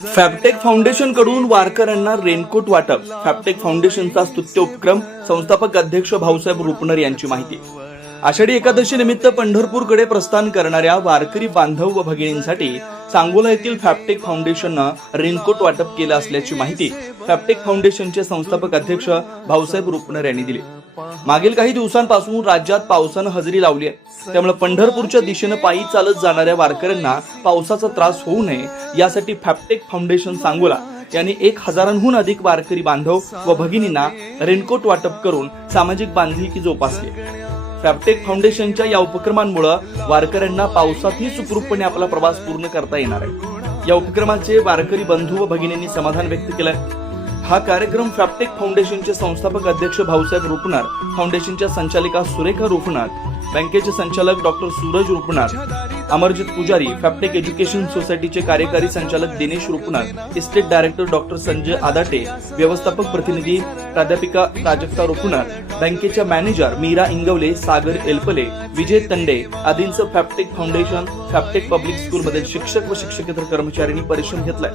फॅबटेक फाउंडेशनकडून वारकऱ्यांना रेनकोट वाटप. फॅबटेक फाउंडेशनचा स्तुत्य उपक्रम संस्थापक अध्यक्ष भाऊसाहेब रुपनर यांची माहिती. आषाढी एकादशी निमित्त पंढरपूरकडे प्रस्थान करणाऱ्या वारकरी बांधव व भगिनींसाठी सांगोला येथील फॅबटेक फाउंडेशननं रेनकोट वाटप केलं असल्याची माहिती फॅबटेक फाउंडेशनचे संस्थापक अध्यक्ष भाऊसाहेब रुपनर यांनी दिली. मागील काही दिवसांपासून राज्यात पावसानं हजेरी लावली आहे. त्यामुळे पंढरपूरच्या दिशेनं पायी चालत जाणाऱ्या वारकऱ्यांना पावसाचा त्रास होऊ नये यासाठी फॅबटेक फाउंडेशन सांगोला यांनी एक हजारांहून अधिक वारकरी बांधव व भगिनींना रेनकोट वाटप करून सामाजिक बांधिलकी जोपासली फॅबटेक फाउंडेशनच्या या उपक्रमांमुळे वारकऱ्यांना पावसातही सुखरूपपणे आपला प्रवास पूर्ण करता येणार आहे. या उपक्रमाचे वारकरी बंधू व भगिनींनी समाधान व्यक्त केलंय. हा कार्यक्रम फॅप्टेक फाउंडेशनचे संस्थापक अध्यक्ष भाऊसाहेब रुपनार फाउंडेशनच्या संचालिका सुरेखा रुपनार बँकेचे संचालक डॉक्टर सूरज रुपनार अमरजित पुजारी फॅप्टेक एज्युकेशन सोसायटीचे कार्यकारी संचालक Dinesh Rupnar estate director doctor Sanjay Adate व्यवस्थापक प्रतिनिधी प्राध्यापिका प्राजक्ता रुपनार बँकेच्या मॅनेजर मीरा इंगवले सागर एलपले विजय तंडे आदींचं फॅप्टेक फाउंडेशन फॅप्टेक पब्लिक स्कूलमधील शिक्षक व शिक्षकेतर कर्मचाऱ्यांनी परिश्रम घेतलाय.